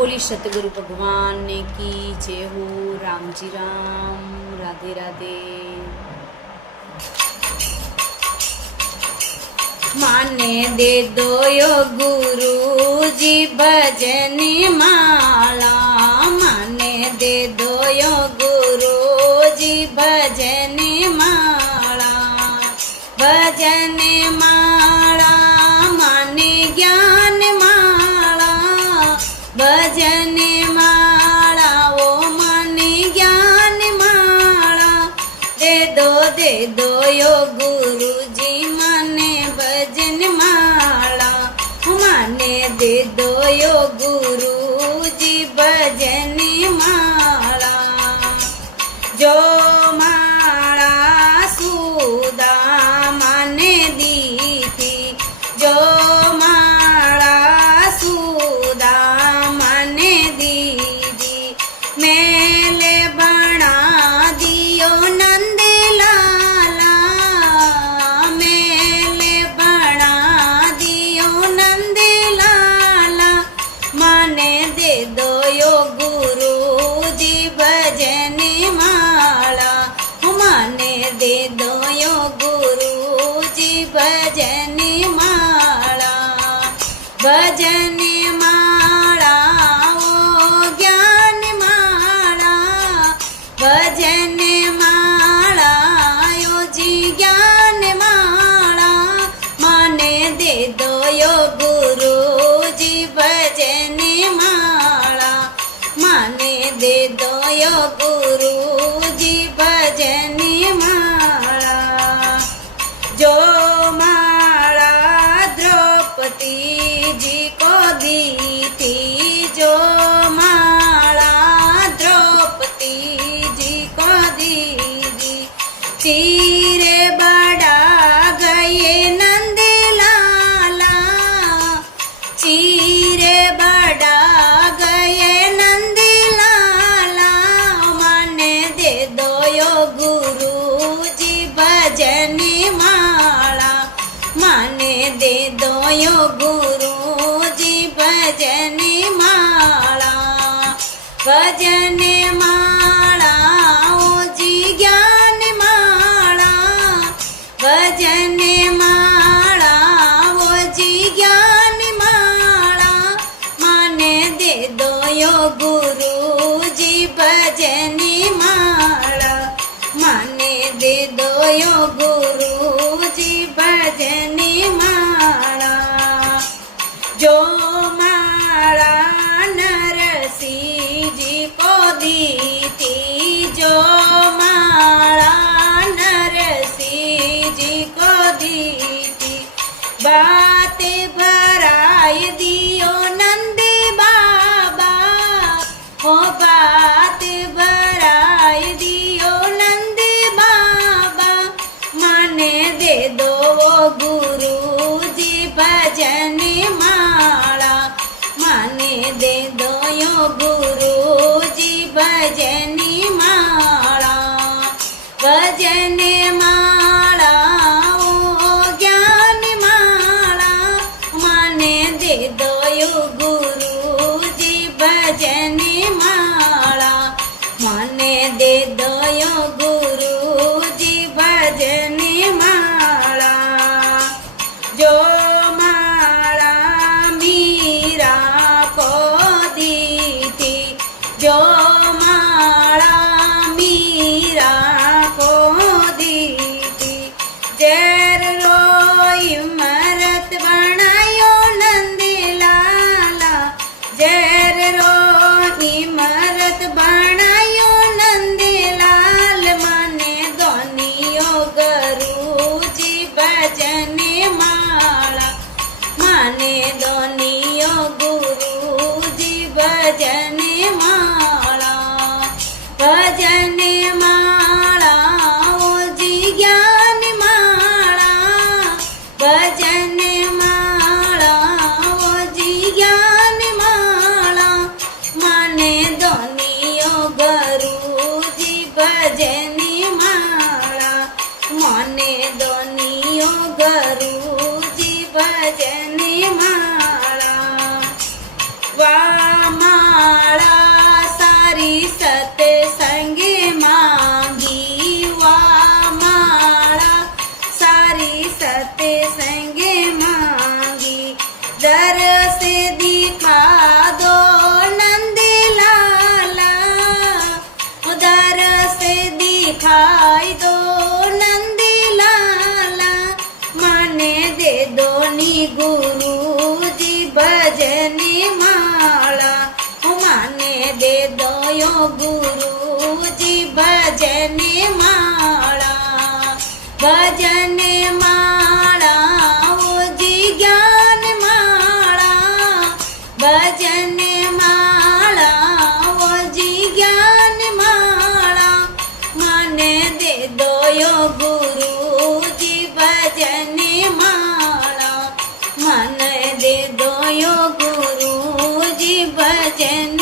बोली सतगुरु भगवान ने की जय हो। राम जी राम। राधे राधे। माने दे दो यो गुरु जी भजन माला, माने दे दो यो गुरु जी भजन माला, भजन माला माने ज्ञान माला, भजन माला ओ माने ज्ञान माला, दे दो यो गुरु जी माने भजन माला, माने दे दो यो गुरु जी भजन माला। जो माला सुदामा ने दी थी, जो माला सुदामा ने दी दी, मेले बना दियो नंद लाला, मेले बना दियो नंद लाला, माने दे दो यो गुरु जी भजन माला, माने दे दो यो गुरु जी भजन माला, भजन माला ओ ज्ञान माला, भजन माला यो जी ज्ञान माला, माने दे दो यो गुरु जी भजन माला, माने दे दो यो गुरु जी भजन माला। जो माला द्रौपदी जी को दी थी, जो माला द्रौपदी जी को दी थी, चीरे बड़ा गए नंद लाला, चीरे बड़ा गए नंद लाला, माने दे दो यो गुरु जी भजन माला, माने दे दो यो गुरु जी भजन माला, भजन माला ओ जी ज्ञान माला, भजन माला ओ जी ज्ञान माला, माने दे दो यो गुरु जी भजन माला, माने दे दो यो गुरु जी भजन माला। जो माला नरसिंह जी को दी थी, जो माला नरसिंह जी को दी थी, बात भराई दियो नंद बाबा, हो बात भराई दियो नंद बाबा, माने दे दो गुरु जी भजन माला, माने दे दो यो गुरु जी भजन माला, भजन माला ओ ज्ञान माला, माने दे दो यो गुरु जी भजन माला, माने दे दो यो गुरु जी भजन माला। जो माला मीरा को दी थी, जो माला मीरा को दी थी, जर रोई मरत बनायो नंद लाला, जर रोई मरत बनायो नंद लाल, माने दोनियो गुरु जी भजन माला, माने दोनियो गुरु जी भजन माला, भजन माला ओ जी ज्ञान माला, भजन माला ओ जी ज्ञान माला, माने दोनियो गुरु जी भजन माला, माने दोनियो गुरु जी भजन माला। वा संगे मांगी दरस दिखा दो नंदी लाला दरस दिखाई दो नंदी लाला माने दे दो नी गुरु जी भजनी माला माने दे दो यो गुरु जी भजनी माला भजन माला ओ जी ज्ञान माला भजन माला ओ जी ज्ञान माला माने दे दो यो गुरु जी भजन माला मन दे दो यो गुरु जी भजन